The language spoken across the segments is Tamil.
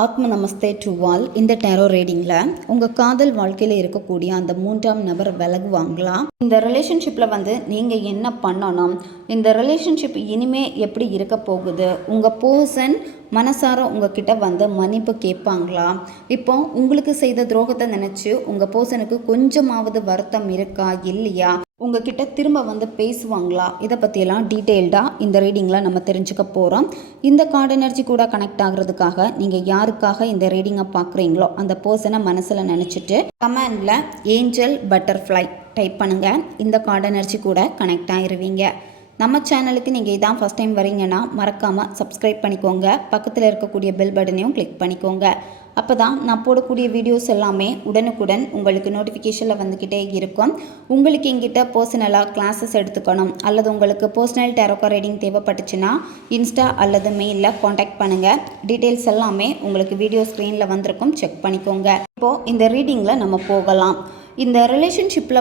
ஆத்ம நமஸ்தே டு வால். இந்த டேரோ ரீடிங்கில் உங்கள் காதல் வாழ்க்கையில் இருக்கக்கூடிய அந்த மூன்றாம் நபர் விலகுவாங்களா? இந்த ரிலேஷன்ஷிப்பில் நீங்கள் என்ன பண்ணணும்? இந்த ரிலேஷன்ஷிப் இனிமே எப்படி இருக்க போகுது? உங்கள் பர்சன் மனசார உங்ககிட்ட மன்னிப்பு கேட்பாங்களா? இப்போ உங்களுக்கு செய்த துரோகத்தை நினச்சி உங்கள் பர்சனுக்கு கொஞ்சமாவது வருத்தம் இருக்கா இல்லையா? உங்ககிட்ட திரும்ப பேசுவாங்களா? இதை பற்றியெல்லாம் டீட்டெயில்டாக இந்த ரீடிங்கில் நம்ம தெரிஞ்சுக்க போகிறோம். இந்த கார்டு எனர்ஜி கூட கனெக்ட் ஆகிறதுக்காக நீங்கள் யாருக்காக இந்த ரீடிங்கை பார்க்குறீங்களோ அந்த பர்சனை மனசில் நினச்சிட்டு கமெண்டில் ஏஞ்சல் பட்டர்ஃப்ளை டைப் பண்ணுங்கள். இந்த கார்டு எனர்ஜி கூட கனெக்ட் ஆகிருவீங்க. நம்ம சேனலுக்கு நீங்கள் இதான் ஃபஸ்ட் டைம் வரீங்கன்னா மறக்காமல் சப்ஸ்கிரைப் பண்ணிக்கோங்க. பக்கத்தில் இருக்கக்கூடிய பெல் பட்டனையும் கிளிக் பண்ணிக்கோங்க. அப்போ தான் நான் போடக்கூடிய வீடியோஸ் எல்லாமே உடனுக்குடன் உங்களுக்கு நோட்டிஃபிகேஷனில் வந்துக்கிட்டே இருக்கும். உங்களுக்கு எங்கிட்ட பர்சனலாக கிளாஸஸ் எடுத்துக்கணும் அல்லது உங்களுக்கு பர்சனல் டேரோக்கா ரீடிங் தேவைப்பட்டுச்சுன்னா இன்ஸ்டா அல்லது மெயிலில் காண்டாக்ட் பண்ணுங்கள். டீட்டெயில்ஸ் எல்லாமே உங்களுக்கு வீடியோ ஸ்க்ரீனில் வந்திருக்கும், செக் பண்ணிக்கோங்க. இப்போது இந்த ரீடிங்கில் நம்ம போகலாம். இந்த ரிலேஷன்ஷிப்பில்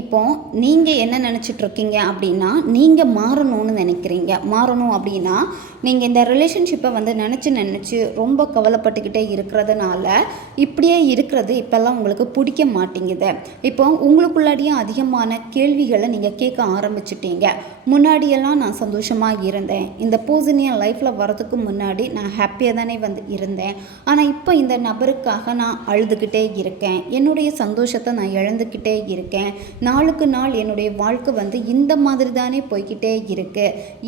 இப்போது நீங்கள் என்ன நினச்சிட்ருக்கீங்க அப்படின்னா, நீங்கள் மாறணும்னு நினைக்கிறீங்க. மாறணும் அப்படின்னா நீங்கள் இந்த ரிலேஷன்ஷிப்பை நினச்சி ரொம்ப கவலைப்பட்டுக்கிட்டே இருக்கிறதுனால இப்படியே இருக்கிறது இப்போல்லாம் உங்களுக்கு பிடிக்க மாட்டேங்குது. இப்போ உங்களுக்குள்ளாடியே அதிகமான கேள்விகளை நீங்கள் கேட்க ஆரம்பிச்சிட்டீங்க. முன்னாடியெல்லாம் நான் சந்தோஷமாக இருந்தேன், இந்த பர்சன் என் லைஃப்பில் வரதுக்கு முன்னாடி நான் ஹாப்பியாக தானே இருந்தேன். ஆனால் இப்போ இந்த நபருக்காக நான் அழுதுகிட்டே இருக்கேன், என்னுடைய சந்தோஷத்தை நான் இழந்துக்கிட்டே இருக்கேன். நாளுக்கு நாள் என்னுடைய வாழ்க்கை இந்த மாதிரி தானே போய்கிட்டே இருக்கு.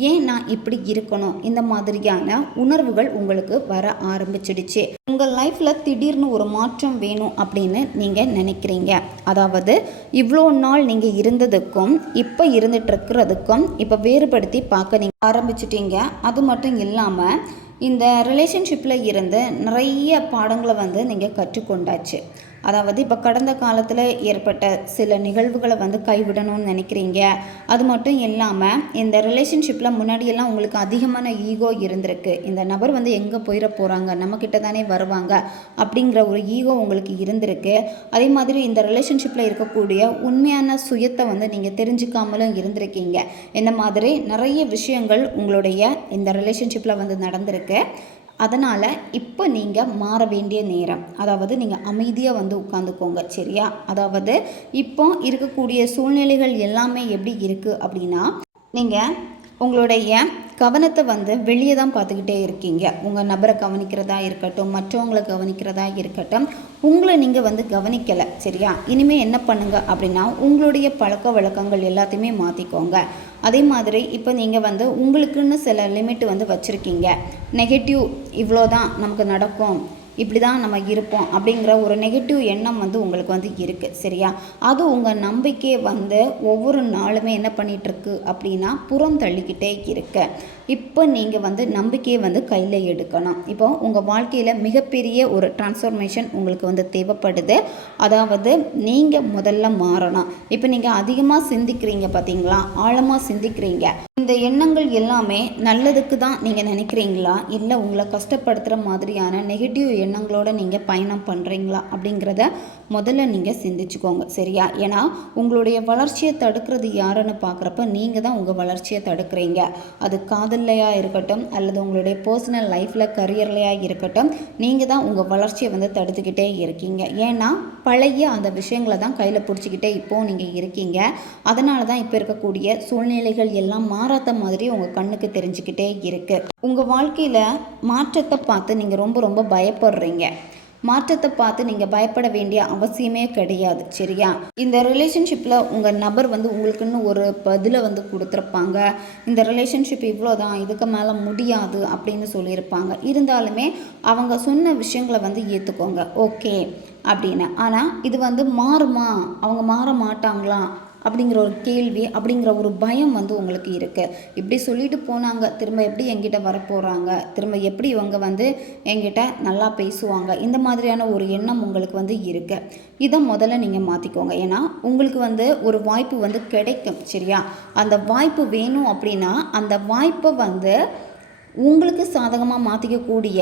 ஏன் நான் இப்படி இருக்கணும்? இந்த மாதிரியான உணர்வுகள் உங்களுக்கு வர ஆரம்பிச்சிடுச்சு. உங்கள் லைஃப்பில் திடீர்னு ஒரு மாற்றம் வேணும் அப்படின்னு நீங்கள் நினைக்கிறீங்க. அதாவது இவ்வளோ நாள் நீங்கள் இருந்ததுக்கும் இப்போ இருந்துட்டு இருக்கிறதுக்கும் இப்போ வேறுபடுத்தி பார்க்க நீங்கள் ஆரம்பிச்சிட்டீங்க. அது மட்டும் இல்லாமல் இந்த ரிலேஷன்ஷிப்பில் இருந்து நிறைய பாடங்களை நீங்கள் கற்றுக்கொண்டாச்சு. அதாவது இப்போ கடந்த காலத்தில் ஏற்பட்ட சில நிகழ்வுகளை கைவிடணும்னு நினைக்கிறீங்க. அது மட்டும் இல்லாமல் இந்த ரிலேஷன்ஷிப்பில் முன்னாடியெல்லாம் உங்களுக்கு அதிகமான ஈகோ இருந்திருக்கு. இந்த நபர் எங்கே போயிட போகிறாங்க, நம்மக்கிட்ட தானே வருவாங்க அப்படிங்கிற ஒரு ஈகோ உங்களுக்கு இருந்திருக்கு. அதே மாதிரி இந்த ரிலேஷன்ஷிப்பில் இருக்கக்கூடிய உண்மையான சுயத்தை நீங்கள் தெரிஞ்சுக்காமலும் இருந்திருக்கீங்க. இந்த மாதிரி நிறைய விஷயங்கள் உங்களுடைய இந்த ரிலேஷன்ஷிப்பில் நடந்திருக்கு. அதனால் இப்போ நீங்கள் மாற வேண்டிய நேரம். அதாவது நீங்கள் அமைதியாக உட்காந்துக்கோங்க, சரியா? அதாவது இப்போ இருக்கக்கூடிய சூழ்நிலைகள் எல்லாமே எப்படி இருக்குது அப்படின்னா, நீங்கள் உங்களுடைய கவனத்தை வெளியே தான் பார்த்துக்கிட்டே இருக்கீங்க. உங்கள் நபரை கவனிக்கிறதா இருக்கட்டும், மற்றவங்களை கவனிக்கிறதா இருக்கட்டும், உங்களை நீங்கள் கவனிக்கலை, சரியா? இனிமேல் என்ன பண்ணுங்க அப்படின்னா உங்களுடைய பழக்க வழக்கங்கள் எல்லாத்தையுமே மாற்றிக்கோங்க. அதே மாதிரி இப்போ நீங்கள் உங்களுக்குன்னு சில லிமிட் வச்சுருக்கீங்க. நெகட்டிவ் இவ்வளோ தான் நமக்கு நடக்கும், இப்படி தான் நம்ம இருப்போம் அப்படிங்கிற ஒரு நெகட்டிவ் எண்ணம் உங்களுக்கு இருக்குது, சரியா? அது உங்கள் நம்பிக்கையை ஒவ்வொரு நாளுமே என்ன பண்ணிகிட்ருக்கு அப்படின்னா புறம் தள்ளிக்கிட்டே இருக்கு. இப்போ நீங்கள் நம்பிக்கையை கையில் எடுக்கணும். இப்போ உங்கள் வாழ்க்கையில் மிகப்பெரிய ஒரு டிரான்ஸ்ஃபர்மேஷன் உங்களுக்கு தேவைப்படுது. அதாவது நீங்கள் முதல்ல மாறணும். இப்போ நீங்கள் அதிகமாக சிந்திக்கிறீங்க பார்த்தீங்களா, ஆழமாக சிந்திக்கிறீங்க. இந்த எண்ணங்கள் எல்லாமே நல்லதுக்கு தான் நீங்கள் நினைக்கிறீங்களா, இல்லை உங்களை கஷ்டப்படுத்துகிற மாதிரியான நெகட்டிவ் எண்ணங்களோட நீங்கள் பயணம் பண்ணுறீங்களா அப்படிங்கிறத முதல்ல நீங்கள் சிந்திச்சுக்கோங்க, சரியா? ஏன்னா உங்களுடைய வளர்ச்சியை தடுக்கிறது யாருன்னு பார்க்குறப்ப நீங்கள் தான் உங்கள் வளர்ச்சியை தடுக்கிறீங்க. அது காதல்லையாக இருக்கட்டும் அல்லது உங்களுடைய பர்சனல் லைஃப்பில் கரியர்லையாக இருக்கட்டும், நீங்கள் தான் உங்கள் வளர்ச்சியை தடுத்துக்கிட்டே இருக்கீங்க. ஏன்னா பழைய அந்த விஷயங்களை தான் கையில் பிடிச்சிக்கிட்டே இப்போது நீங்கள் இருக்கீங்க. அதனால தான் இப்போ இருக்கக்கூடிய சூழ்நிலைகள் எல்லாம் மாறாத மாதிரி உங்கள் கண்ணுக்கு தெரிஞ்சுக்கிட்டே இருக்குது. உங்கள் வாழ்க்கையில் மாற்றத்தை பார்த்து நீங்கள் ரொம்ப பயப்படுறீங்க. மாற்றத்தை பார்த்து நீங்கள் பயப்பட வேண்டிய அவசியமே கிடையாது, சரியா? இந்த ரிலேஷன்ஷிப்பில் உங்கள் நபர் உங்களுக்குன்னு ஒரு பதிலை கொடுத்துருப்பாங்க. இந்த ரிலேஷன்ஷிப் இவ்வளோ தான், இதுக்கு மேலே முடியாது அப்படின்னு சொல்லியிருப்பாங்க. இருந்தாலுமே அவங்க சொன்ன விஷயங்களை ஏற்றுக்கோங்க, ஓகே அப்படின்னு. ஆனால் இது மாறுமா, அவங்க மாற மாட்டாங்களா அப்படிங்கிற ஒரு கேள்வி, அப்படிங்கிற ஒரு பயம் உங்களுக்கு இருக்குது. இப்படி சொல்லிட்டு போனாங்க, திரும்ப எப்படி என்கிட்ட வரப்போகிறாங்க, திரும்ப எப்படி இவங்க என்கிட்ட நல்லா பேசுவாங்க, இந்த மாதிரியான ஒரு எண்ணம் உங்களுக்கு இருக்குது. இதை முதல்ல நீங்கள் மாற்றிக்கோங்க. ஏன்னா உங்களுக்கு ஒரு வாய்ப்பு கிடைக்கும், சரியா? அந்த வாய்ப்பு வேணும் அப்படின்னா அந்த வாய்ப்பை உங்களுக்கு சாதகமாக மாற்றிக்கக்கூடிய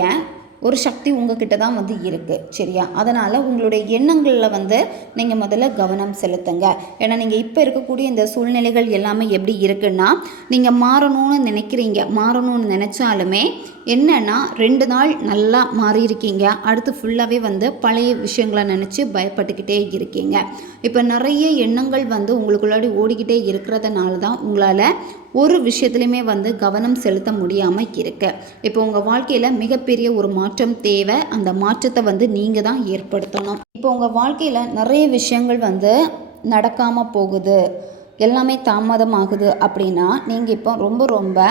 ஒரு சக்தி உங்ககிட்ட தான் வந்து இருக்குது சரியா. அதனால் உங்களுடைய எண்ணங்களில் வந்து நீங்கள் முதல்ல கவனம் செலுத்துங்க. ஏன்னா நீங்கள் இப்போ இருக்கக்கூடிய இந்த சூழ்நிலைகள் எல்லாமே எப்படி இருக்குன்னா, நீங்கள் மாறணும்னு நினைக்கிறீங்க, மாறணும்னு நினச்சாலுமே என்னென்னா 2 நாள் நல்லா மாறியிருக்கீங்க, அடுத்து ஃபுல்லாகவே வந்து பழைய விஷயங்களை நினச்சி பயப்பட்டுக்கிட்டே இருக்கீங்க. இப்போ நிறைய எண்ணங்கள் வந்து உங்களுக்குள்ளாடி ஓடிக்கிட்டே இருக்கிறதுனால தான் உங்களால் ஒரு விஷயத்துலையுமே வந்து கவனம் செலுத்த முடியாமல் இருக்கு. இப்போ உங்கள் வாழ்க்கையில் மிகப்பெரிய ஒரு மாற்றம் தேவை. அந்த மாற்றத்தை வந்து நீங்கள் தான் ஏற்படுத்தணும். இப்போ உங்கள் வாழ்க்கையில் நிறைய விஷயங்கள் வந்து நடக்காமல் போகுது, எல்லாமே தாமதமாகுது அப்படின்னா நீங்கள் இப்போ ரொம்ப ரொம்ப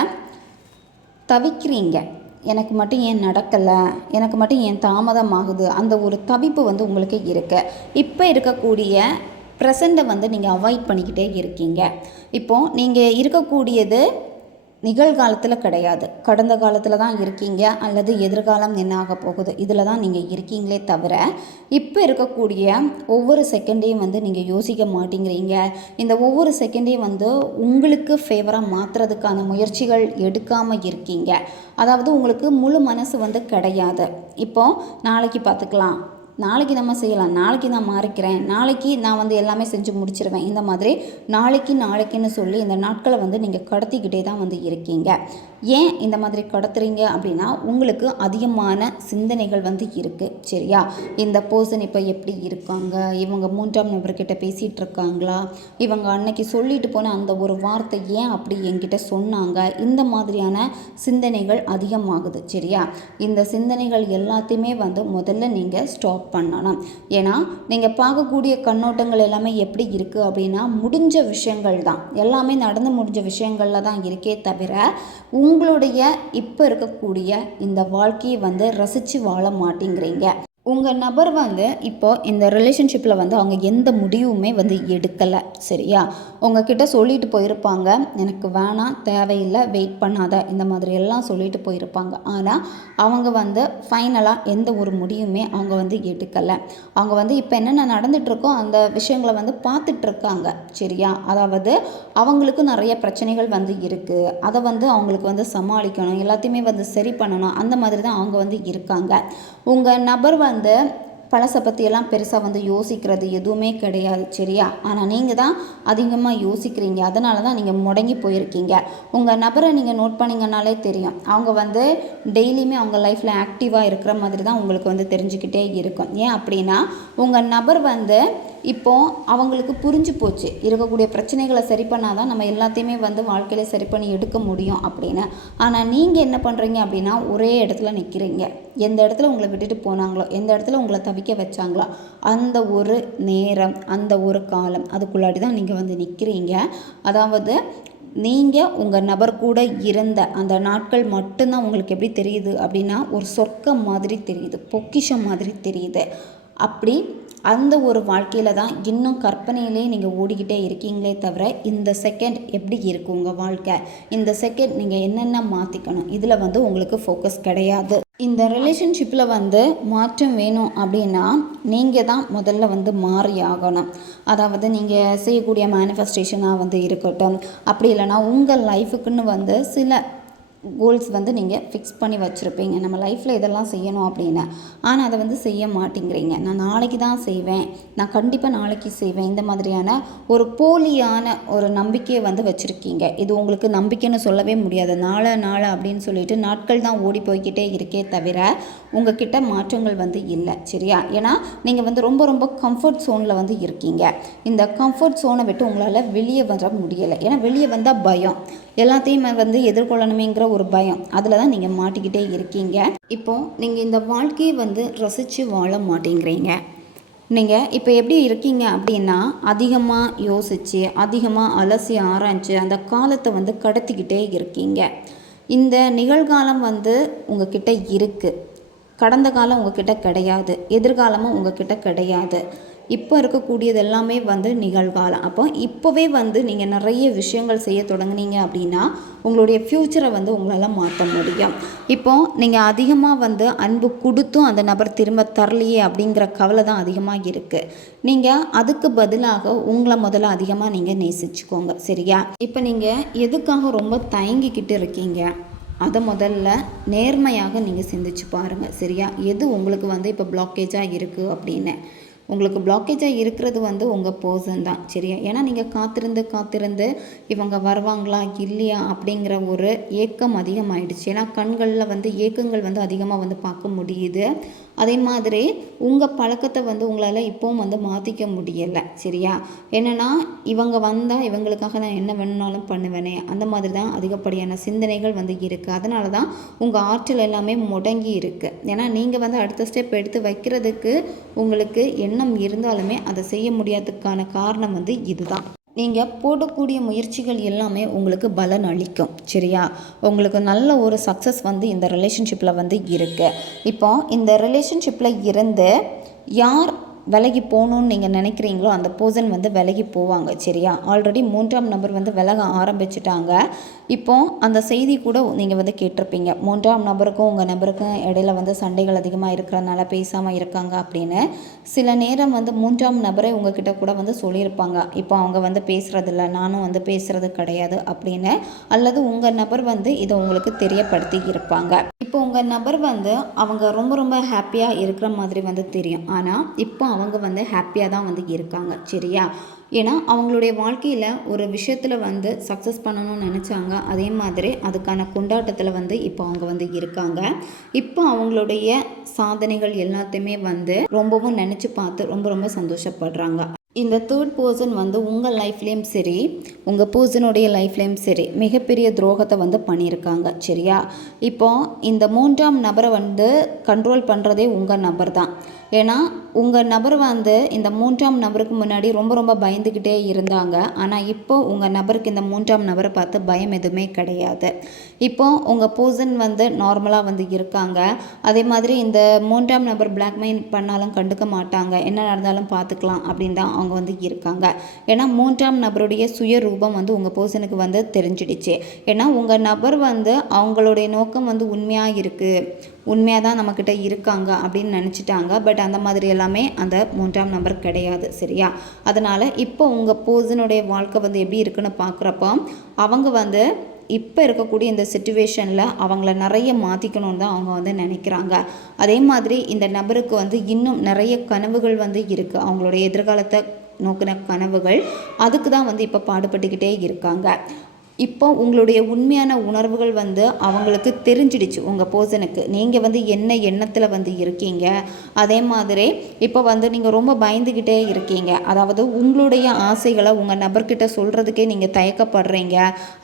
தவிக்கிறீங்க. எனக்கு மட்டும் ஏன் நடக்கலை, எனக்கு மட்டும் ஏன் தாமதமாகுது, அந்த ஒரு தவிப்பு வந்து உங்களுக்கு இருக்குது. இப்போ இருக்கக்கூடிய ப்ரெசண்ட்டை வந்து நீங்கள் அவாய்ட் பண்ணிக்கிட்டே இருக்கீங்க. இப்போது நீங்கள் இருக்கக்கூடியது நிகழ்காலத்தில் கிடையாது, கடந்த காலத்தில் தான் இருக்கீங்க, அல்லது எதிர்காலம் என்ன ஆக போகுது இதில் தான் நீங்கள் இருக்கீங்களே தவிர இப்போ இருக்கக்கூடிய ஒவ்வொரு செகண்டையும் வந்து நீங்கள் யோசிக்க மாட்டேங்கிறீங்க. இந்த ஒவ்வொரு செகண்டையும் வந்து உங்களுக்கு ஃபேவராக மாற்றுறதுக்கான முயற்சிகள் எடுக்காமல் இருக்கீங்க. அதாவது உங்களுக்கு முழு மனசு வந்து கிடையாது. இப்போது நாளைக்கு பார்த்துக்கலாம், நாளைக்கு நம்ம செய்யலாம், நாளைக்கு நான் மாறிக்கிறேன், நாளைக்கு நான் வந்து எல்லாமே செஞ்சு முடிச்சிருவேன், இந்த மாதிரி நாளைக்குன்னு சொல்லி இந்த நாட்களை வந்து நீங்கள் கடத்திக்கிட்டே தான் வந்து இருக்கீங்க. ஏன் இந்த மாதிரி கடத்துறீங்க அப்படின்னா உங்களுக்கு அதிகமான சிந்தனைகள் வந்து இருக்குது சரியா. இந்த பர்சன் இப்போ எப்படி இருக்காங்க, இவங்க 3ஆம் நபர்கிட்ட பேசிகிட்டு இருக்காங்களா, இவங்க அன்னைக்கு சொல்லிட்டு போன அந்த ஒரு வார்த்தை ஏன் அப்படி என்கிட்ட சொன்னாங்க, இந்த மாதிரியான சிந்தனைகள் அதிகமாகுது சரியா. இந்த சிந்தனைகள் எல்லாத்தையுமே வந்து முதல்ல நீங்கள் ஸ்டாப் பண்ணணும். ஏன்னா நீங்கள் பார்க்கக்கூடிய கண்ணோட்டங்கள் எல்லாமே எப்படி இருக்குது அப்படின்னா முடிஞ்ச விஷயங்கள் தான், எல்லாமே நடந்து முடிஞ்ச விஷயங்களில் தான் இருக்கே தவிர உங்களுடைய இப்போ இருக்கக்கூடிய இந்த வாழ்க்கையை வந்து ரசித்து வாழ மாட்டேங்கிறீங்க. உங்கள் நபர் வந்து இப்போது இந்த ரிலேஷன்ஷிப்பில் வந்து அவங்க எந்த முடிவுமே வந்து எடுக்கலை சரியா. உங்ககிட்ட சொல்லிட்டு போயிருப்பாங்க, எனக்கு வேணாம், தேவையில்லை, வெயிட் பண்ணாத, இந்த மாதிரி எல்லாம் சொல்லிட்டு போயிருப்பாங்க. ஆனால் அவங்க வந்து ஃபைனலாக எந்த ஒரு முடிவுமே அவங்க வந்து எடுக்கலை. அவங்க வந்து இப்போ என்னென்ன நடந்துகிட்ருக்கோ அந்த விஷயங்களை வந்து பார்த்துட்ருக்காங்க சரியா. அதாவது அவங்களுக்கு நிறைய பிரச்சனைகள் வந்து இருக்குது, அதை வந்து அவங்களுக்கு வந்து சமாளிக்கணும், எல்லாத்தையுமே வந்து சரி பண்ணணும், அந்த மாதிரி தான் அவங்க வந்து இருக்காங்க. உங்கள் நபர் வந்து பழசை பற்றியெல்லாம் பெருசாக வந்து யோசிக்கிறது எதுவுமே கிடையாது சரியா. ஆனால் நீங்கள் தான் அதிகமாக யோசிக்கிறீங்க, அதனால தான் நீங்கள் முடங்கி போயிருக்கீங்க. உங்கள் நபரை நீங்கள் நோட் பண்ணிங்கனாலே தெரியும், அவங்க வந்து டெய்லியுமே அவங்க லைஃப்பில் ஆக்டிவாக இருக்கிற மாதிரி தான் உங்களுக்கு வந்து தெரிஞ்சுக்கிட்டே இருக்கும். ஏன் அப்படின்னா உங்கள் நபர் வந்து இப்போது அவங்களுக்கு புரிஞ்சு போச்சு, இருக்கக்கூடிய பிரச்சனைகளை சரி பண்ணால் தான் நம்ம எல்லாத்தையுமே வந்து வாழ்க்கையில் சரி பண்ணி எடுக்க முடியும் அப்படின்னு. ஆனால் நீங்கள் என்ன பண்ணுறீங்க அப்படின்னா ஒரே இடத்துல நிற்கிறீங்க. எந்த இடத்துல உங்களை விட்டுட்டு போனாங்களோ, எந்த இடத்துல உங்களை தவிக்க வச்சாங்களோ அந்த ஒரு நேரம், அந்த ஒரு காலம், அதுக்குள்ளாடி தான் நீங்கள் வந்து நிற்கிறீங்க. அதாவது நீங்கள் உங்கள் நபர் கூட இருந்த அந்த நாட்கள் மட்டும்தான் உங்களுக்கு எப்படி தெரியுது அப்படின்னா ஒரு சொர்க்கம் மாதிரி தெரியுது, பொக்கிஷம் மாதிரி தெரியுது. அப்படி அந்த ஒரு வாழ்க்கையில் தான் இன்னும் கற்பனையிலே நீங்கள் ஓடிக்கிட்டே இருக்கீங்களே தவிர இந்த செகண்ட் எப்படி இருக்குது உங்கள் வாழ்க்கை, இந்த செகண்ட் நீங்கள் என்னென்ன மாற்றிக்கணும், இதில் வந்து உங்களுக்கு ஃபோக்கஸ் கிடையாது. இந்த ரிலேஷன்ஷிப்பில் வந்து மாற்றம் வேணும் அப்படின்னா நீங்கள் தான் முதல்ல வந்து மாறி ஆகணும். அதாவது நீங்கள் செய்யக்கூடிய மேனிஃபெஸ்டேஷனாக வந்து இருக்கட்டும், அப்படி இல்லைனா உங்கள் லைஃபுக்குன்னு வந்து சில கோல்ஸ் வந்து நீங்கள் ஃபிக்ஸ் பண்ணி வச்சுருப்பீங்க, நம்ம லைஃப்பில் இதெல்லாம் செய்யணும் அப்படின்னு. ஆனால் அதை வந்து செய்ய மாட்டேங்கிறீங்க. நான் நாளைக்கு தான் செய்வேன், நான் கண்டிப்பாக நாளைக்கு செய்வேன், இந்த மாதிரியான ஒரு போலியான ஒரு நம்பிக்கையை வந்து வச்சுருக்கீங்க. இது உங்களுக்கு நம்பிக்கைன்னு சொல்லவே முடியாது. நாளை அப்படின்னு சொல்லிட்டு நாட்கள் தான் ஓடி போய்கிட்டே இருக்கே தவிர உங்ககிட்ட மாற்றங்கள் வந்து இல்லை சரியா. ஏன்னா நீங்கள் வந்து ரொம்ப ரொம்ப கம்ஃபர்ட் ஜோனில் வந்து இருக்கீங்க. இந்த கம்ஃபர்ட் ஜோனை விட்டு உங்களால் வெளியே வர முடியலை. ஏன்னா வெளியே வந்தால் பயம், எல்லாத்தையும் வந்து எதிர்கொள்ளணுமேங்கிற ஒரு பயம், அதில் தான் நீங்கள் மாட்டிக்கிட்டே இருக்கீங்க. இப்போது நீங்கள் இந்த வாழ்க்கையை வந்து ரசித்து வாழ மாட்டேங்கிறீங்க. நீங்கள் இப்போ எப்படி இருக்கீங்க அப்படின்னா அதிகமாக யோசித்து அதிகமாக அலசி ஆராய்ச்சி அந்த காலத்தை வந்து கடத்திக்கிட்டே இருக்கீங்க. இந்த நிகழ்காலம் வந்து உங்ககிட்ட இருக்குது, கடந்த காலம் உங்ககிட்ட கிடையாது, எதிர்காலமும் உங்ககிட்ட கிடையாது. இப்போ இருக்கக்கூடியது எல்லாமே வந்து நிகழ்காலம். அப்போ இப்போவே வந்து நீங்கள் நிறைய விஷயங்கள் செய்ய தொடங்குனீங்க அப்படின்னா உங்களுடைய ஃப்யூச்சரை வந்து உங்களால் மாற்ற முடியும். இப்போது நீங்கள் அதிகமாக வந்து அன்பு கொடுத்தும் அந்த நபர் திரும்ப தரலையே அப்படிங்கிற கவலை தான் அதிகமாக இருக்குது. நீங்கள் அதுக்கு பதிலாக உங்களை முதல்ல அதிகமாக நீங்கள் நேசிச்சுக்கோங்க சரியா. இப்போ நீங்கள் எதுக்காக ரொம்ப தயங்கிக்கிட்டு இருக்கீங்க அதை முதல்ல நேர்மையாக நீங்கள் சிந்திச்சு பாருங்கள். சரியா? எது உங்களுக்கு வந்து இப்போ பிளாக்கேஜாக இருக்குது அப்படின்னு. உங்களுக்கு பிளாக்கேஜாக இருக்கிறது வந்து உங்கள் பர்சன் தான். சரியா? ஏன்னா நீங்கள் காத்திருந்து இவங்க வருவாங்களா இல்லையா அப்படிங்கிற ஒரு ஏக்கம் அதிகமாகிடுச்சு. ஏன்னா கண்களில் வந்து ஏக்கங்கள் வந்து அதிகமாக வந்து பார்க்க முடியுது. அதே மாதிரி உங்கள் பழக்கத்தை வந்து உங்களால் இப்போவும் வந்து மாற்றிக்க முடியலை. சரியா? என்னென்னா இவங்க வந்தால் இவங்களுக்காக நான் என்ன வேணும்னாலும் பண்ணுவேனே, அந்த மாதிரி தான் அதிகப்படியான சிந்தனைகள் வந்து இருக்குது. அதனால தான் உங்கள் ஆற்றல் எல்லாமே முடங்கி இருக்குது. ஏன்னா நீங்கள் வந்து அடுத்த ஸ்டெப் எடுத்து வைக்கிறதுக்கு உங்களுக்கு எண்ணம் இருந்தாலுமே அதை செய்ய முடியாததுக்கான காரணம் வந்து இதுதான். நீங்கள் போடக்கூடிய முயற்சிகள் எல்லாமே உங்களுக்கு பலன் அளிக்கும். சரியா? உங்களுக்கு நல்ல ஒரு சக்ஸஸ் வந்து இந்த ரிலேஷன்ஷிப்பில் வந்து இருக்குது. இப்போ இந்த ரிலேஷன்ஷிப்பில் இருந்து யார் விலகி போகணுன்னு நீங்கள் நினைக்கிறீங்களோ அந்த பர்சன் வந்து விலகி போவாங்க. சரியா? ஆல்ரெடி 3ஆம் நபர் வந்து விலக ஆரம்பிச்சிட்டாங்க. இப்போ அந்த செய்தி கூட நீங்கள் வந்து கேட்டிருப்பீங்க. 3ஆம் நபருக்கும் உங்கள் நபருக்கும் இடையில வந்து சண்டைகள் அதிகமாக இருக்கிறதுனால பேசாமல் இருக்காங்க அப்படின்னு. சில நேரம் வந்து 3ஆம் நபரை உங்ககிட்ட கூட வந்து சொல்லியிருப்பாங்க, இப்போ அவங்க வந்து பேசுகிறதில்ல, நானும் வந்து பேசுகிறது கிடையாது அப்படின்னு. அல்லது உங்கள் நபர் வந்து இதை உங்களுக்கு தெரியப்படுத்தி இருப்பாங்க. இப்போ உங்கள் நபர் வந்து அவங்க ரொம்ப ரொம்ப ஹாப்பியாக இருக்கிற மாதிரி வந்து தெரியும். ஆனால் இப்போ அவங்க வந்து ஹாப்பியாக தான் வந்து இருக்காங்க. சரியா? ஏன்னா அவங்களுடைய வாழ்க்கையில் ஒரு விஷயத்தில் வந்து சக்ஸஸ் பண்ணணும்னு நினச்சாங்க. அதே மாதிரி அதுக்கான கொண்டாட்டத்தில் வந்து இப்போ அவங்க வந்து இருக்காங்க. இப்போ அவங்களுடைய சாதனைகள் எல்லாத்தையுமே வந்து ரொம்பவும் நினச்சி பார்த்து ரொம்ப ரொம்ப சந்தோஷப்படுறாங்க. இந்த தேர்ட் பர்சன் வந்து உங்கள் லைஃப்லேயும் சரி, உங்கள் பர்சனுடைய லைஃப்லேயும் சரி மிகப்பெரிய துரோகத்தை வந்து பண்ணியிருக்காங்க. சரியா? இப்போ இந்த 3ஆம் நபரை வந்து கண்ட்ரோல் பண்ணுறதே உங்கள் நபர் தான். ஏன்னா உங்கள் நபர் வந்து இந்த 3ஆம் நபருக்கு முன்னாடி ரொம்ப ரொம்ப பயந்துக்கிட்டே இருந்தாங்க. ஆனால் இப்போ உங்கள் நபருக்கு இந்த 3ஆம் நபரை பார்த்து பயம் எதுவுமே கிடையாது. இப்போ உங்கள் பர்சன் வந்து நார்மலாக வந்து இருக்காங்க. அதே மாதிரி இந்த 3ஆம் நபர் பிளாக்மெயில் பண்ணாலும் கண்டுக்க மாட்டாங்க, என்ன நடந்தாலும் பார்த்துக்கலாம் அப்படின்னு தான் அவங்க வந்து இருக்காங்க. ஏன்னா 3ஆம் நபருடைய சுயரூபம் வந்து உங்கள் பர்சனுக்கு வந்து தெரிஞ்சிடுச்சு. ஏன்னா உங்கள் நபர் வந்து அவங்களுடைய நோக்கம் வந்து உண்மையாக இருக்குது, உண்மையாக தான் நம்மக்கிட்ட இருக்காங்க அப்படின்னு நினச்சிட்டாங்க. பட் அந்த மாதிரி எல்லாமே அந்த 3ஆம் நபர் கிடையாது. சரியா? அதனால் இப்போ உங்கள் பர்சனுடைய வாழ்க்கை வந்து எப்படி இருக்குன்னு பார்க்குறப்போ அவங்க வந்து இப்போ இருக்கக்கூடிய இந்த சிச்சுவேஷனில் அவங்கள நிறைய மாற்றிக்கணும்னு தான் அவங்க வந்து நினைக்கிறாங்க. அதே மாதிரி இந்த நபருக்கு வந்து இன்னும் நிறைய கனவுகள் வந்து இருக்குது, அவங்களுடைய எதிர்காலத்தை நோக்கின கனவுகள். அதுக்கு தான் வந்து இப்போ பாடுபட்டுக்கிட்டே இருக்காங்க. இப்போ உங்களுடைய உண்மையான உணர்வுகள் வந்து அவங்களுக்கு தெரிஞ்சிடுச்சு. உங்கள் பர்சனுக்கு நீங்கள் வந்து என்ன எண்ணத்தில் வந்து இருக்கீங்க. அதே மாதிரி இப்போ வந்து நீங்கள் ரொம்ப பயந்துக்கிட்டே இருக்கீங்க. அதாவது உங்களுடைய ஆசைகளை உங்கள் நபர்கிட்ட சொல்கிறதுக்கே நீங்கள் தயக்கப்படுறீங்க.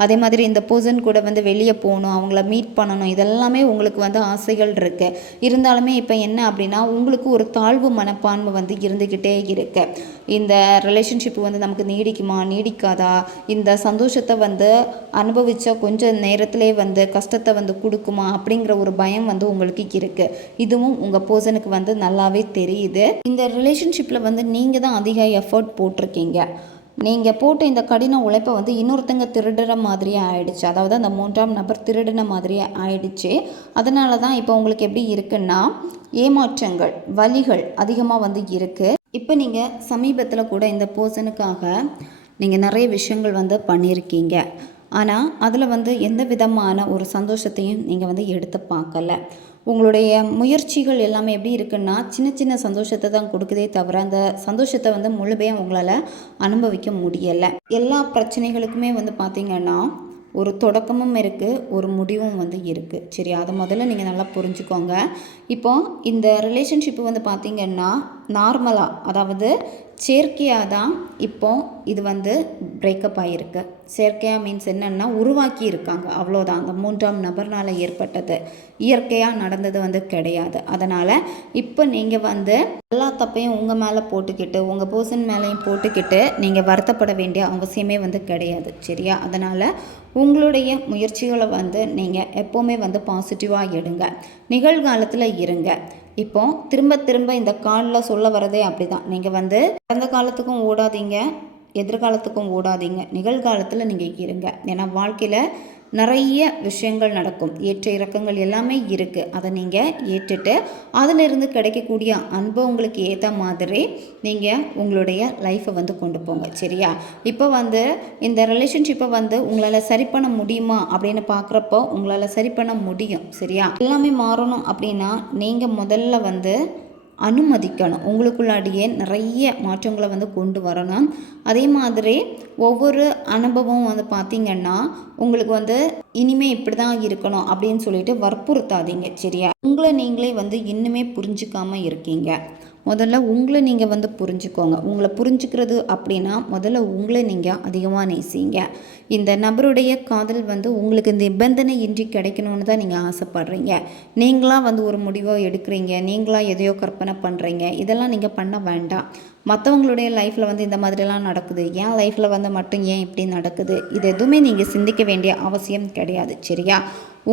அதே மாதிரி இந்த பர்சன் கூட வந்து வெளியே போகணும், அவங்கள மீட் பண்ணணும், இதெல்லாமே உங்களுக்கு வந்து ஆசைகள் இருக்குது. இருந்தாலுமே இப்போ என்ன அப்படின்னா உங்களுக்கு ஒரு தாழ்வு மனப்பான்மை வந்து இருந்துக்கிட்டே இருக்குது. இந்த ரிலேஷன்ஷிப் வந்து நமக்கு நீடிக்குமா நீடிக்காதா, இந்த சந்தோஷத்தை வந்து அனுபவித்த கொஞ்சம் நேரத்திலே வந்து கஷ்டத்தை வந்து கொடுக்குமா அப்படிங்கிற ஒரு பயம் வந்து உங்களுக்கு இருக்குது. இதுவும் உங்கள் பர்சனுக்கு வந்து நல்லாவே தெரியுது. இந்த ரிலேஷன்ஷிப்பில் வந்து நீங்கள் தான் அதிக எஃபர்ட் போட்டிருக்கீங்க. நீங்கள் போட்ட இந்த கடின உழைப்பை வந்து இன்னொருத்தங்க திருடுற மாதிரியே ஆயிடுச்சு. அதாவது அந்த 3ஆம் நபர் திருடின மாதிரியே ஆயிடுச்சு. அதனால தான் இப்போ உங்களுக்கு எப்படி இருக்குன்னா ஏமாற்றங்கள், வலிகள் அதிகமாக வந்து இருக்குது. இப்போ நீங்கள் சமீபத்தில் கூட இந்த பர்சனுக்காக நீங்கள் நிறைய விஷயங்கள் வந்து பண்ணியிருக்கீங்க. ஆனால் அதில் வந்து எந்த விதமான ஒரு சந்தோஷத்தையும் நீங்கள் வந்து எடுத்து பார்க்கல. உங்களுடைய முயற்சிகள் எல்லாமே எப்படி இருக்குன்னா சின்ன சின்ன சந்தோஷத்தை தான் கொடுக்குதே தவிர அந்த சந்தோஷத்தை வந்து முழுமையாக உங்களால் அனுபவிக்க முடியலை. எல்லா பிரச்சனைகளுக்குமே வந்து பார்த்திங்கன்னா ஒரு தொடக்கமும் இருக்குது, ஒரு முடிவும் வந்து இருக்குது. சரி, அதை முதல்ல நீங்கள் நல்லா புரிஞ்சுக்கோங்க. இப்போ இந்த ரிலேஷன்ஷிப்பு வந்து பார்த்திங்கன்னா நார்மலாக, அதாவது செயற்கையாக தான் இப்போ இது வந்து பிரேக்கப் ஆகிருக்கு. செயற்கையாக மீன்ஸ் என்னென்னா உருவாக்கி இருக்காங்க, அவ்வளோதான். அந்த 3ஆம் நபர்னால் ஏற்பட்டது, இயற்கையாக நடந்தது வந்து கிடையாது. அதனால் இப்போ நீங்கள் வந்து எல்லா தப்பையும் உங்கள் மேலே போட்டுக்கிட்டு உங்கள் பர்சன் மேலேயும் போட்டுக்கிட்டு நீங்கள் வருத்தப்பட வேண்டிய அவசியமே வந்து கிடையாது. சரியா? அதனால் உங்களுடைய முயற்சிகளை வந்து நீங்கள் எப்போவுமே வந்து பாசிட்டிவாக எடுங்க, நிகழ்காலத்தில் இருங்க. இப்போ திரும்ப திரும்ப இந்த காலில் சொல்ல வரதே அப்படி தான். நீங்கள் வந்து கடந்த காலத்துக்கும் ஓடாதீங்க, எதிர்காலத்துக்கும் ஓடாதீங்க, நிகழ்காலத்தில் நீங்கள் இருங்க. ஏன்னா வாழ்க்கையில் நிறைய விஷயங்கள் நடக்கும். ஏற்ற இறக்கங்கள் எல்லாமே இருக்குது. அதை நீங்கள் ஏற்றுட்டு அதிலிருந்து கிடைக்கக்கூடிய அன்பை உங்களுக்கு ஏற்ற மாதிரி நீங்கள் உங்களுடைய லைஃப்பை வந்து கொண்டு போங்க. சரியா? இப்போ வந்து இந்த ரிலேஷன்ஷிப்பை வந்து உங்களால் சரி பண்ண முடியுமா அப்படின்னு பார்க்குறப்போ உங்களால் சரி பண்ண முடியும். சரியா? எல்லாமே மாறணும் அப்படின்னா நீங்கள் முதல்ல வந்து அனுமதிக்கணும். உங்களுக்குள்ளாடியே நிறைய மாற்றங்களை வந்து கொண்டு வரணும். அதே மாதிரி ஒவ்வொரு அனுபவம் வந்து பார்த்திங்கன்னா உங்களுக்கு வந்து இனிமேல் இப்படி தான் இருக்கணும் அப்படின்னு சொல்லிட்டு வற்புறுத்தாதீங்க. சரியா? உங்களை நீங்களே வந்து இன்னுமே புரிஞ்சுக்காமல் இருக்கீங்க. முதல்ல உங்களை நீங்கள் வந்து புரிஞ்சுக்கோங்க. உங்களை புரிஞ்சுக்கிறது அப்படின்னா முதல்ல உங்களை நீங்கள் அதிகமாக நேசிங்க. இந்த நபருடைய காதல் வந்து உங்களுக்கு நிபந்தனை இன்றி கிடைக்கணும்னு தான் நீங்கள் ஆசைப்படுறீங்க. நீங்களாக வந்து ஒரு முடிவோ எடுக்கிறீங்க, நீங்களாக எதையோ கற்பனை பண்ணுறீங்க. இதெல்லாம் நீங்கள் பண்ண வேண்டாம். மற்றவங்களுடைய லைஃப்பில் வந்து இந்த மாதிரிலாம் நடக்குது, என் லைஃப்பில் வந்து மட்டும் ஏன் இப்படி நடக்குது, இது எதுவுமே நீங்கள் சிந்திக்க வேண்டிய அவசியம் கிடையாது. சரியா?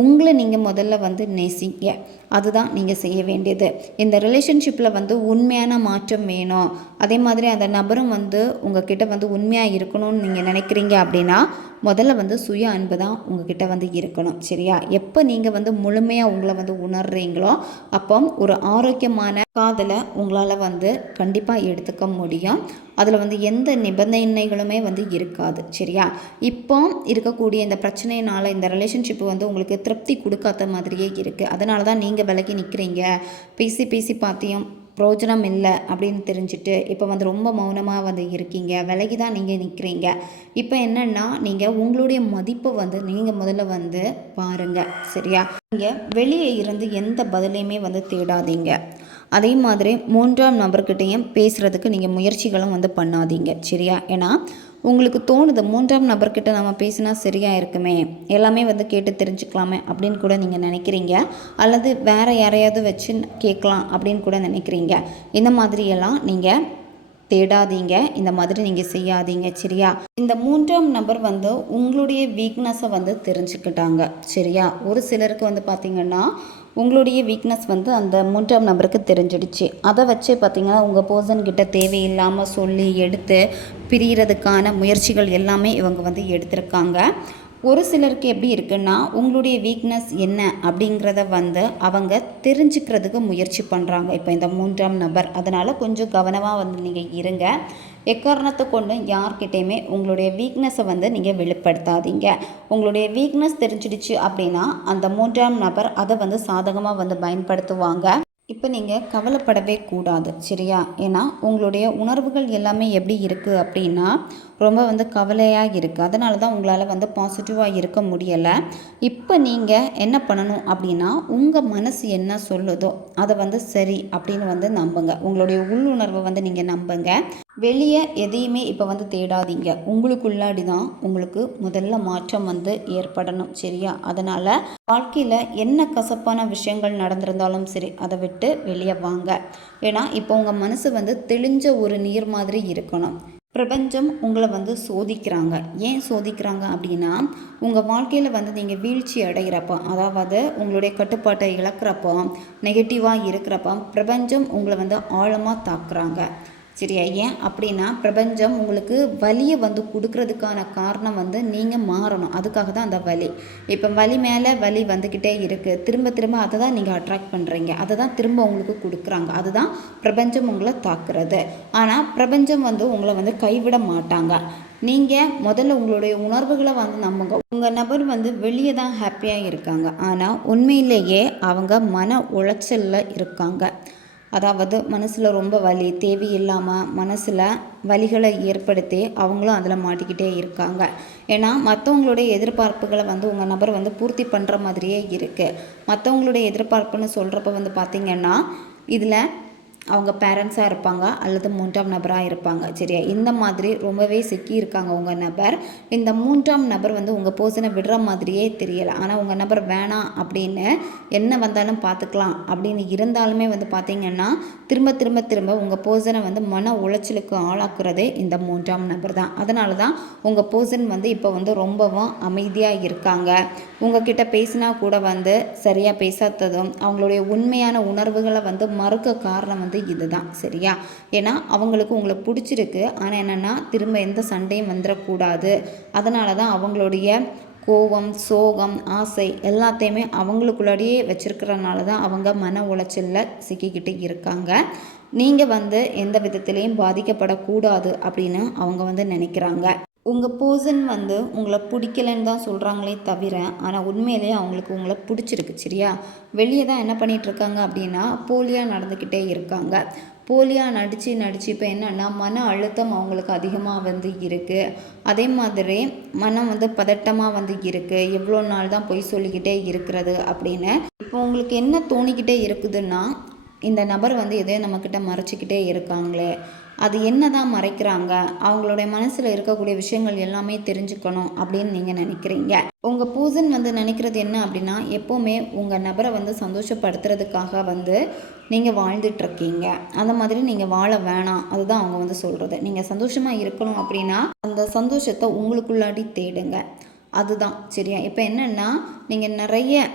உங்களை நீங்கள் முதல்ல வந்து நேசிங்க. அதுதான் நீங்கள் செய்ய வேண்டியது. இந்த ரிலேஷன்ஷிப்பில் வந்து உண்மையான மாற்றம் வேணும், அதே மாதிரி அந்த நபரும் வந்து உங்ககிட்ட வந்து உண்மையாக இருக்கணும்னு நீங்கள் நினைக்கிறீங்க அப்படின்னா முதல்ல வந்து சுய அன்பு தான் உங்ககிட்ட வந்து இருக்கணும். சரியா? எப்போ நீங்கள் வந்து முழுமையாக உங்களை வந்து உணர்றீங்களோ அப்போ ஒரு ஆரோக்கியமான காதலை உங்களால் வந்து கண்டிப்பாக எடுத்துக்க முடியும். அதில் வந்து எந்த நிபந்தனைகளுமே வந்து இருக்காது. சரியா? இப்போ இருக்கக்கூடிய இந்த பிரச்சனையினால் இந்த ரிலேஷன்ஷிப் வந்து உங்களுக்கு திருப்தி கொடுக்காத மாதிரியே இருக்குது. அதனால தான் நீங்கள் விலகி நிற்கிறீங்க. பேசி பேசி பார்த்தியும் பிரயோஜனம் இல்லை அப்படின்னு தெரிஞ்சுட்டு இப்போ வந்து ரொம்ப மௌனமாக வந்து இருக்கீங்க. விலகி தான் நீங்கள் நிற்கிறீங்க. இப்போ என்னென்னா நீங்கள் உங்களுடைய மதிப்பை வந்து நீங்கள் முதல்ல வந்து பாருங்கள். சரியா? நீங்கள் வெளியே இருந்து எந்த பதிலையுமே வந்து தேடாதீங்க. அதே மாதிரி மூன்றாம் நபர்கிட்டையும் பேசுகிறதுக்கு நீங்கள் முயற்சிகளும் வந்து பண்ணாதீங்க. சரியா? ஏன்னா உங்களுக்கு தோணுது மூன்றாம் நபர்கிட்ட நம்ம பேசினா சரியாக இருக்குமே, எல்லாமே வந்து கேட்டு தெரிஞ்சுக்கலாமே அப்படின்னு கூட நீங்கள் நினைக்கிறீங்க. அல்லது வேறு யாரையாவது வச்சு கேட்கலாம் அப்படின்னு கூட நினைக்கிறீங்க. இந்த மாதிரியெல்லாம் நீங்கள் தேடாதீங்க. இந்த மாதிரி நீங்கள் செய்யாதீங்க. சரியா? இந்த மூன்றாம் நபர் வந்து உங்களுடைய வீக்னஸை வந்து தெரிஞ்சுக்கிட்டாங்க. சரியா? ஒரு சிலருக்கு வந்து பார்த்திங்கன்னா உங்களுடைய வீக்னஸ் வந்து அந்த மூன்றாம் நபருக்கு தெரிஞ்சிடுச்சு. அதை வச்சு பார்த்திங்கன்னா உங்கள் பர்சன்கிட்ட தேவையில்லாமல் சொல்லி எடுத்து பிரிகிறதுக்கான முயற்சிகள் எல்லாமே இவங்க வந்து எடுத்திருக்காங்க. ஒரு சிலருக்கு எப்படி இருக்குன்னா உங்களுடைய வீக்னஸ் என்ன அப்படிங்கிறத வந்து அவங்க தெரிஞ்சுக்கிறதுக்கு முயற்சி பண்ணுறாங்க இப்போ இந்த மூன்றாம் நபர். அதனால் கொஞ்சம் கவனமாக வந்து நீங்கள் இருங்க. எக்காரணத்தை கொண்டு யார்கிட்டையுமே உங்களுடைய வீக்னஸை வந்து நீங்கள் வெளிப்படுத்தாதீங்க. உங்களுடைய வீக்னஸ் தெரிஞ்சிடுச்சு அப்படின்னா அந்த மூன்றாம் நபர் அதை வந்து சாதகமாக வந்து பயன்படுத்துவாங்க. இப்போ நீங்கள் கவலைப்படவே கூடாது. சரியா? ஏன்னா உங்களுடைய உணர்வுகள் எல்லாமே எப்படி இருக்குது அப்படின்னா ரொம்ப வந்து கவலையாக இருக்குது. அதனால தான் உங்களால் வந்து பாசிட்டிவாக இருக்க முடியலை. இப்போ நீங்கள் என்ன பண்ணணும் அப்படின்னா உங்கள் மனசு என்ன சொல்லுதோ அதை வந்து சரி அப்படின்னு வந்து நம்புங்க. உங்களுடைய உள்ளுணர்வை வந்து நீங்கள் நம்புங்க. வெளியே எதையுமே இப்போ வந்து தேடாதீங்க. உங்களுக்குள்ளாடி தான் உங்களுக்கு முதல்ல மாற்றம் வந்து ஏற்படணும். சரியா? அதனால் வாழ்க்கையில் என்ன கசப்பான விஷயங்கள் நடந்திருந்தாலும் சரி அதை விட்டு வெளியே வாங்க. ஏன்னா இப்போ உங்கள் மனசு வந்து தெளிஞ்ச ஒரு நீர் மாதிரி இருக்கணும். பிரபஞ்சம் உங்களை வந்து சோதிக்கிறாங்க. ஏன் சோதிக்கிறாங்க அப்படின்னா உங்கள் வாழ்க்கையில் வந்து நீங்கள் வீழ்ச்சி அடைகிறப்போ, அதாவது உங்களுடைய கட்டுப்பாட்டை இழக்கிறப்போ, நெகட்டிவாக இருக்கிறப்போ பிரபஞ்சம் உங்களை வந்து ஆழமாக தாக்குறாங்க. சரியா? ஏன் அப்படின்னா பிரபஞ்சம் உங்களுக்கு வலியை வந்து கொடுக்கறதுக்கான காரணம் வந்து நீங்கள் மாறணும். அதுக்காக தான் அந்த வலி. இப்போ வலி மேலே வலி வந்துக்கிட்டே இருக்குது. திரும்ப திரும்ப அதை தான் நீங்கள் அட்ராக்ட் பண்ணுறீங்க. அதை தான் திரும்ப உங்களுக்கு கொடுக்குறாங்க. அதுதான் பிரபஞ்சம் உங்களை தாக்குறது. ஆனால் பிரபஞ்சம் வந்து உங்களை வந்து கைவிட மாட்டாங்க. நீங்கள் முதல்ல உங்களுடைய உணர்வுகளை வந்து நம்புங்க. உங்கள் நபர் வந்து வெளியே தான் ஹாப்பியாக இருக்காங்க, ஆனால் உண்மையிலேயே அவங்க மன உளைச்சலில் இருக்காங்க. அதாவது மனசில் ரொம்ப வலி தேவையில்லாமல் மனசில் வலிகளை ஏற்படுத்தி அவங்களும் அதில் மாட்டிக்கிட்டே இருக்காங்க. ஏன்னா மற்றவங்களுடைய எதிர்பார்ப்புகளை வந்து உங்கள் நபர் வந்து பூர்த்தி பண்ணுற மாதிரியே இருக்குது. மற்றவங்களுடைய எதிர்பார்ப்புன்னு சொல்கிறப்ப வந்து பார்த்திங்கன்னா இதில் அவங்க பேரண்ட்ஸாக இருப்பாங்க அல்லது மூன்றாம் நபராக இருப்பாங்க. சரியா? இந்த மாதிரி ரொம்பவே சிக்கியிருக்காங்க உங்கள் நபர். இந்த மூன்றாம் நபர் வந்து உங்கள் பர்சனை விடுற மாதிரியே தெரியலை. ஆனால் உங்கள் நபர் வேணாம் அப்படின்னு என்ன வந்தாலும் பார்த்துக்கலாம் அப்படின்னு இருந்தாலுமே வந்து பார்த்திங்கன்னா திரும்ப திரும்ப திரும்ப உங்கள் பர்சனை வந்து மன உளைச்சலுக்கு ஆளாக்குறதே இந்த மூன்றாம் நபர் தான். அதனால தான் உங்கள் பர்சன் வந்து இப்போ வந்து ரொம்பவும் அமைதியாக இருக்காங்க. உங்ககிட்ட பேசினா கூட வந்து சரியாக பேசாததும் அவங்களுடைய உண்மையான உணர்வுகளை வந்து மறுக்க காரணம் வந்து இதுதான். சரியா? ஏன்னா அவங்களுக்கு உங்களை பிடிச்சிருக்கு, ஆனால் என்னென்னா திரும்ப எந்த சண்டையும் வந்துடக்கூடாது. அதனால தான் அவங்களுடைய கோபம், சோகம், ஆசை எல்லாத்தையுமே அவங்களுக்குள்ளாடியே வச்சுருக்கிறனால தான் அவங்க மன உளைச்சலில் சிக்கிக்கிட்டு இருக்காங்க. நீங்கள் வந்து எந்த விதத்துலேயும் பாதிக்கப்படக்கூடாது அப்படின்னு அவங்க வந்து நினைக்கிறாங்க. உங்கள் பர்சன் வந்து உங்களை பிடிக்கலன்னு தான் சொல்கிறாங்களே தவிர, ஆனால் உண்மையிலேயே அவங்களுக்கு உங்களை பிடிச்சிருக்கு. சரியா? வெளியே தான் என்ன பண்ணிகிட்ருக்காங்க அப்படின்னா போலியாக நடந்துக்கிட்டே இருக்காங்க. போலியாக நடித்து இப்போ என்னென்னா மன அழுத்தம் அவங்களுக்கு அதிகமாக வந்து இருக்குது. அதே மாதிரி மனம் வந்து பதட்டமாக வந்து இருக்குது. எவ்வளோ நாள் தான் பொய் சொல்லிக்கிட்டே இருக்கிறது அப்படின்னு. இப்போ உங்களுக்கு என்ன தோணிக்கிட்டே இருக்குதுன்னா, இந்த நபர் வந்து எதையோ நம்மக்கிட்ட மறைச்சிக்கிட்டே இருக்காங்களே, அது என்ன தான் மறைக்கிறாங்க, அவங்களுடைய மனசில் இருக்கக்கூடிய விஷயங்கள் எல்லாமே தெரிஞ்சுக்கணும் அப்படின்னு நீங்கள் நினைக்கிறீங்க. உங்கள் பர்சன் வந்து நினைக்கிறது என்ன அப்படின்னா, எப்போவுமே உங்கள் நபரை வந்து சந்தோஷப்படுத்துறதுக்காக வந்து நீங்கள் வாழ்ந்துட்டுருக்கீங்க. அந்த மாதிரி நீங்கள் வாழ வேணாம், அதுதான் அவங்க வந்து சொல்கிறது. நீங்கள் சந்தோஷமாக இருக்கணும் அப்படின்னா அந்த சந்தோஷத்தை உங்களுக்குள்ளாடி தேடுங்க. அதுதான் சரியா? இப்போ என்னென்னா நீங்கள் நிறைய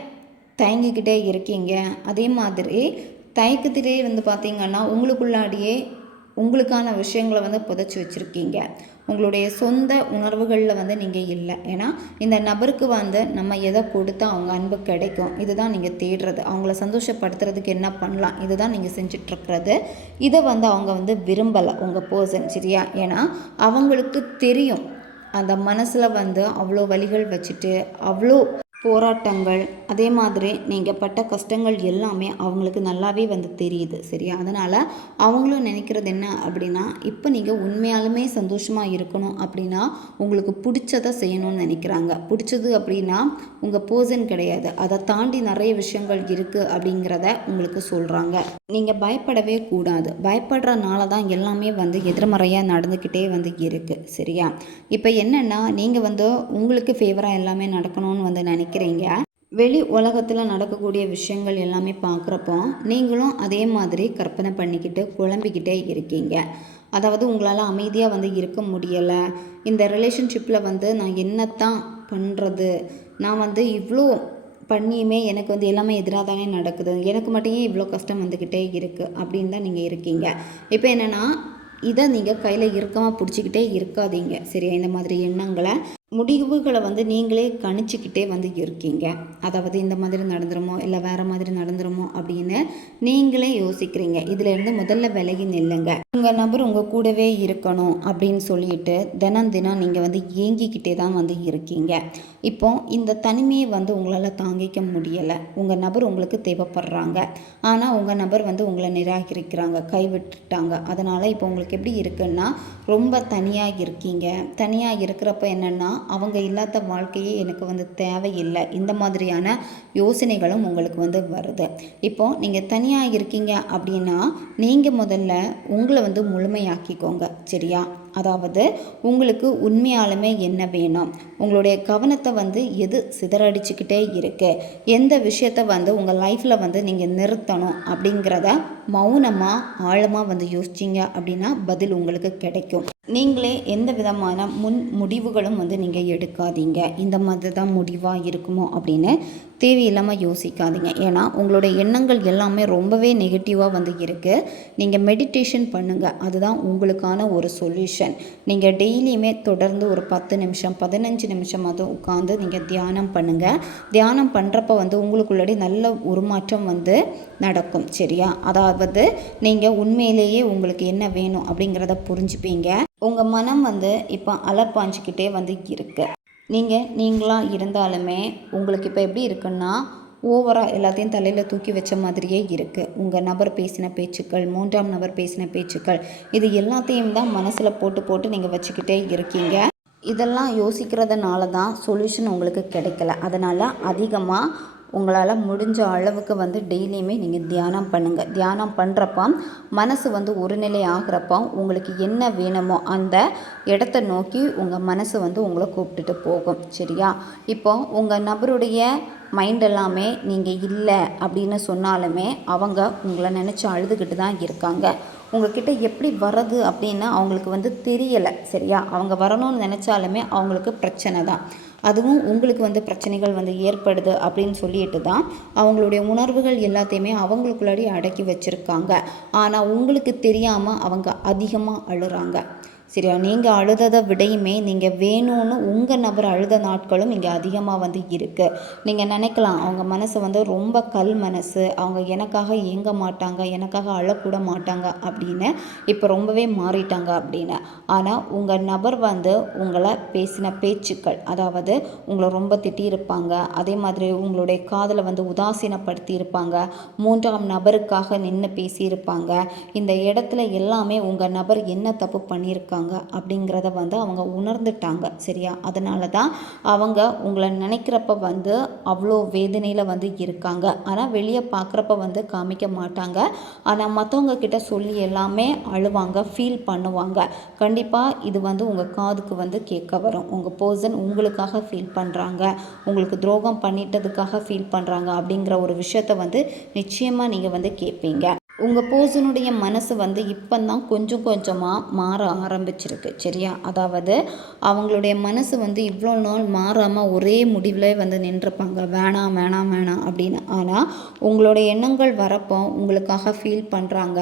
தயங்கிக்கிட்டே இருக்கீங்க. அதே மாதிரி தயக்கத்திலே வந்து பார்த்திங்கன்னா உங்களுக்குள்ளாடியே உங்களுக்கான விஷயங்களை வந்து புதைச்சி வச்சுருக்கீங்க. உங்களுடைய சொந்த உணர்வுகளில் வந்து நீங்கள் இல்லை. ஏன்னா இந்த நபருக்கு வந்து நம்ம எதை கொடுத்தா அவங்க அன்பு கிடைக்கும், இதுதான் நீங்கள் தேடுறது. அவங்கள சந்தோஷப்படுத்துறதுக்கு என்ன பண்ணலாம், இதுதான் நீங்கள் செஞ்சிட்ருக்கிறது. இதை வந்து அவங்க வந்து விரும்பலை உங்கள் பர்சன். சரியா? ஏன்னா அவங்களுக்கு தெரியும் அந்த மனசில் வந்து அவ்வளோ வலிகள் வச்சுட்டு அவ்வளோ போராட்டங்கள், அதே மாதிரி நீங்கள் பட்ட கஷ்டங்கள் எல்லாமே அவங்களுக்கு நல்லாவே வந்து தெரியுது. சரியா? அதனால் அவங்களும் நினைக்கிறது என்ன அப்படின்னா, இப்போ நீங்கள் உண்மையாலுமே சந்தோஷமாக இருக்கணும் அப்படின்னா உங்களுக்கு பிடிச்சதை செய்யணும்னு நினைக்கிறாங்க. பிடிச்சது அப்படின்னா உங்கள் பர்சன் கிடையாது, அதை தாண்டி நிறைய விஷயங்கள் இருக்குது அப்படிங்கிறத உங்களுக்கு சொல்கிறாங்க. நீங்கள் பயப்படவே கூடாது. பயப்படுறனால தான் எல்லாமே வந்து எதிர்மறையாக நடந்துக்கிட்டே வந்து இருக்குது. சரியா? இப்போ என்னென்னா நீங்கள் வந்து உங்களுக்கு ஃபேவராக எல்லாமே நடக்கணும்னு வந்து நினைக்கிறீங்க. வெளி உலகத்தில் நடக்கக்கூடிய விஷயங்கள் எல்லாமே பார்க்குறப்போ நீங்களும் அதே மாதிரி கற்பனை பண்ணிக்கிட்டு குழம்பிக்கிட்டே இருக்கீங்க. அதாவது உங்களால் அமைதியாக வந்து இருக்க முடியலை. இந்த ரிலேஷன்ஷிப்பில் வந்து நான் என்னத்தான் பண்ணுறது, நான் வந்து இவ்வளோ பண்ணியுமே எனக்கு வந்து எல்லாமே எதிராக தானே நடக்குது, எனக்கு மட்டும் ஏன் இவ்வளோ கஷ்டம் வந்துக்கிட்டே இருக்குது அப்படின்னு தான் நீங்கள் இருக்கீங்க. இப்போ என்னென்னா இதை நீங்கள் கையில் இறுக்கமாக பிடிச்சிக்கிட்டே இருக்காதீங்க. சரியா? இந்த மாதிரி எண்ணங்களை முடிவுகளை வந்து நீங்களே கணிச்சிக்கிட்டே வந்து இருக்கீங்க. அதாவது இந்த மாதிரி நடந்துருமோ இல்லை வேறு மாதிரி நடந்துருமோ அப்படின்னு நீங்களே யோசிக்கிறீங்க. இதிலேருந்து முதல்ல விலகி நில்லுங்க. உங்கள் நபர் உங்கள் கூடவே இருக்கணும் அப்படின்னு சொல்லிட்டு தினம் நீங்கள் வந்து ஏங்கிக்கிட்டே தான் வந்து இருக்கீங்க. இப்போ இந்த தனிமையை வந்து உங்களால் தாங்கிக்க முடியலை. உங்கள் நபர் உங்களுக்கு தேவைப்படுறாங்க, ஆனால் உங்கள் நபர் வந்து உங்களை நிராகரிக்கிறாங்க, கைவிட்டுட்டாங்க. அதனால் இப்போ உங்களுக்கு எப்படி இருக்குன்னா ரொம்ப தனியாக இருக்கீங்க. தனியாக இருக்கிறப்ப என்னென்னா அவங்க இல்லாத வாழ்க்கையே எனக்கு வந்து தேவையில்லை, இந்த மாதிரியான யோசனைகளும் உங்களுக்கு வந்து வருது. இப்போது நீங்கள் தனியாக இருக்கீங்க அப்படின்னா நீங்கள் முதல்ல உங்களை வந்து முழுமையாக்கிக்கோங்க. சரியா? அதாவது உங்களுக்கு உண்மையாலுமே என்ன வேணும், உங்களுடைய கவனத்தை வந்து எது சிதறடிச்சுக்கிட்டே இருக்குது, எந்த விஷயத்தை வந்து உங்கள் லைஃப்பில் வந்து நீங்கள் நிறுத்தணும் அப்படிங்கிறத மௌனமாக ஆழமாக வந்து யோசிச்சிங்க அப்படின்னா பதில் உங்களுக்கு கிடைக்கும். நீங்களே எந்த விதமான முன் முடிவுகளும் வந்து நீங்கள் எடுக்காதீங்க. இந்த மாதிரி தான் முடிவாக இருக்குமோ அப்படின்னு தேவையில்லாமல் யோசிக்காதீங்க. ஏன்னா உங்களுடைய எண்ணங்கள் எல்லாமே ரொம்பவே நெகட்டிவாக வந்து இருக்குது. நீங்கள் மெடிடேஷன் பண்ணுங்கள், அதுதான் உங்களுக்கான ஒரு சொல்யூஷன். நீங்கள் டெய்லியுமே தொடர்ந்து ஒரு 10 நிமிஷம் 15 நிமிஷமாவது உட்காந்து நீங்கள் தியானம் பண்ணுங்கள். தியானம் பண்ணுறப்ப வந்து உங்களுக்குள்ளே நல்ல ஒரு மாற்றம் வந்து நடக்கும். சரியா? அதாவது நீங்கள் உண்மையிலேயே உங்களுக்கு என்ன வேணும் அப்படிங்கிறத புரிஞ்சுப்பீங்க. உங்கள் மனம் வந்து இப்போ அலப்பாஞ்சிக்கிட்டே வந்து இருக்குது. நீங்களாக இருந்தாலுமே உங்களுக்கு இப்போ எப்படி இருக்குன்னா ஓவராக எல்லாத்தையும் தலையில் தூக்கி வச்ச மாதிரியே இருக்குது. உங்கள் நபர் பேசின பேச்சுக்கள், 3ஆம் நபர் பேசின பேச்சுக்கள், இது எல்லாத்தையும் தான் மனசில் போட்டு நீங்கள் வச்சுக்கிட்டே இருக்கீங்க. இதெல்லாம் யோசிக்கிறதுனால தான் சொல்யூஷன் உங்களுக்கு கிடைக்கல. அதனால் அதிகமாக உங்களால் முடிஞ்ச அளவுக்கு வந்து டெய்லியுமே நீங்கள் தியானம் பண்ணுங்கள். தியானம் பண்ணுறப்போ மனசு வந்து ஒரு நிலை ஆகிறப்போ உங்களுக்கு என்ன வேணுமோ அந்த இடத்த நோக்கி உங்கள் மனசு வந்து உங்களை கூப்பிட்டுட்டு போகும். சரியா? இப்போ உங்கள் நபருடைய மைண்ட் எல்லாமே நீங்கள் இல்லை அப்படின்னு சொன்னாலுமே அவங்க உங்களை நினச்சி அழுதுகிட்டு தான் இருக்காங்க. உங்கள்கிட்ட எப்படி வர்றது அப்படின்னு அவங்களுக்கு வந்து தெரியலை. சரியா? அவங்க வரணும்னு நினச்சாலுமே அவங்களுக்கு பிரச்சனை தான். அதுவும் உங்களுக்கு வந்து பிரச்சனைகள் வந்து ஏற்படுது அப்படின்னு சொல்லிட்டு தான் அவங்களுடைய உணர்வுகள் எல்லாத்தையுமே அவங்களுக்குள்ளாடி அடக்கி வச்சுருக்காங்க. ஆனால் உங்களுக்கு தெரியாமல் அவங்க அதிகமாக அழுறாங்க. சரியா? நீங்கள் அழுததை விடையுமே நீங்கள் வேணும்னு உங்கள் நபர் அழுத நாட்களும் இங்கே அதிகமாக வந்து இருக்குது. நீங்கள் நினைக்கலாம் அவங்க மனசு வந்து ரொம்ப கல் மனசு, அவங்க எனக்காக ஏங்க மாட்டாங்க, எனக்காக அழக்கூட மாட்டாங்க அப்படின்னு இப்போ ரொம்பவே மாறிட்டாங்க அப்படின்னு. ஆனால் உங்கள் நபர் வந்து உங்களை பேசின பேச்சுக்கள், அதாவது உங்களை ரொம்ப திட்டியிருப்பாங்க, அதே மாதிரி உங்களுடைய காதலை வந்து உதாசீனப்படுத்தி இருப்பாங்க, மூன்றாம் நபருக்காக நின்று பேசியிருப்பாங்க. இந்த இடத்துல எல்லாமே உங்கள் நபர் என்ன தப்பு பண்ணியிருக்காங்க அப்படிங்கிறத வந்து அவங்க உணர்ந்துட்டாங்க. சரியா? அதனால தான் அவங்க உங்களை நினைக்கிறப்ப வந்து அவ்வளோ வேதனையில் வந்து இருக்காங்க. ஆனால் வெளியே பார்க்குறப்ப வந்து காமிக்க மாட்டாங்க. ஆனால் மற்றவங்க கிட்ட சொல்லி எல்லாமே அழுவாங்க, ஃபீல் பண்ணுவாங்க. கண்டிப்பாக இது வந்து உங்கள் காதுக்கு வந்து கேட்க வரும். உங்கள் பர்சன் உங்களுக்காக ஃபீல் பண்ணுறாங்க, உங்களுக்கு துரோகம் பண்ணிட்டதுக்காக ஃபீல் பண்ணுறாங்க அப்படிங்கிற ஒரு விஷயத்த வந்து நிச்சயமாக நீங்கள் வந்து கேட்பீங்க. உங்கள் பர்சனுடைய மனசு வந்து இப்போ தான் கொஞ்சம் கொஞ்சமாக மாற ஆரம்பிச்சிருக்கு. சரியா? அதாவது அவங்களுடைய மனசு வந்து இவ்வளோ நாள் மாறாமல் ஒரே முடிவில் வந்து நின்றுப்பாங்க, வேணாம் வேணாம் வேணாம் அப்படின்னு. ஆனால் உங்களுடைய எண்ணங்கள் வரப்போ உங்களுக்காக ஃபீல் பண்ணுறாங்க.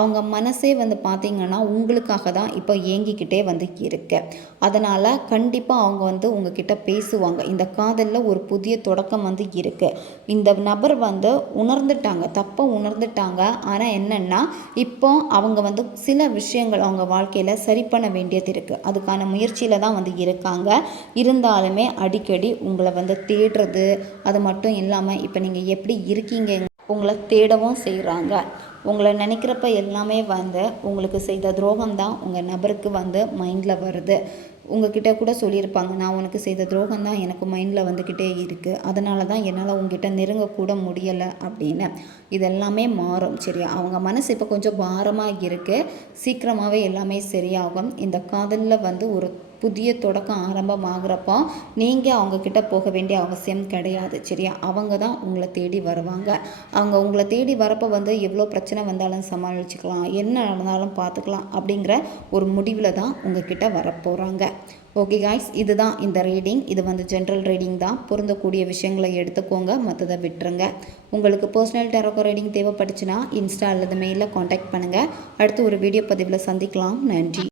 அவங்க மனசே வந்து பார்த்திங்கன்னா உங்களுக்காக தான் இப்போ ஏங்கிக்கிட்டே வந்து இருக்கு. அதனால் கண்டிப்பாக அவங்க வந்து உங்ககிட்ட பேசுவாங்க. இந்த காதலில் ஒரு புதிய தொடக்கம் வந்து இருக்குது. இந்த நபர் வந்து உணர்ந்துட்டாங்க, தப்பை உணர்ந்துட்டாங்க. ஆனால் என்னென்னா இப்போ அவங்க வந்து சில விஷயங்கள் அவங்க வாழ்க்கையில் சரி பண்ண வேண்டியது இருக்குது. அதுக்கான முயற்சியில் தான் வந்து இருக்காங்க. இருந்தாலுமே அடிக்கடி உங்களை வந்து தேடுறது, அது மட்டும் இல்லாமல் இப்போ நீங்கள் எப்படி இருக்கீங்க உங்களை தேடவும் செய்கிறாங்க. உங்களை நினைக்கிறப்ப எல்லாமே வந்து உங்களுக்கு செய்த துரோகம் தான் உங்கள் நபருக்கு வந்து மைண்டில் வருது. உங்ககிட்ட கூட சொல்லியிருப்பாங்க, நான் உனக்கு செய்த துரோகம் தான் எனக்கு மைண்டில் வந்துக்கிட்டே இருக்குது, அதனால தான் என்னால் உங்ககிட்ட நெருங்கக்கூட முடியலை அப்படின்னு. இதெல்லாமே மாறும். சரியா? அவங்க மனசு இப்போ கொஞ்சம் பாரமாக இருக்குது. சீக்கிரமாகவே எல்லாமே சரியாகும். இந்த காதலில் வந்து ஒரு புதிய தொடக்கம் ஆரம்பமாகிறப்போ நீங்கள் அவங்கக்கிட்ட போக வேண்டிய அவசியம் கிடையாது. சரியா? அவங்க தான் உங்களை தேடி வருவாங்க. அவங்க உங்களை தேடி வரப்போ வந்து எவ்வளோ பிரச்சனை வந்தாலும் சமாளிச்சுக்கலாம், என்ன நடந்தாலும் பார்த்துக்கலாம் அப்படிங்கிற ஒரு முடிவில் தான் உங்ககிட்ட வரப்போகிறாங்க. ஓகே காய்ஸ், இதுதான் இந்த ரீடிங். இது வந்து ஜென்ரல் ரீடிங் தான். பொருந்தக்கூடிய விஷயங்களை எடுத்துக்கோங்க, மற்றதை விட்டுருங்க. உங்களுக்கு பர்சனல் டேரோ ரீடிங் தேவைப்பட்டுச்சுன்னா இன்ஸ்டா அல்லது மெயிலில் காண்டாக்ட் பண்ணுங்கள். அடுத்து ஒரு வீடியோ பதிவில் சந்திக்கலாம். நன்றி.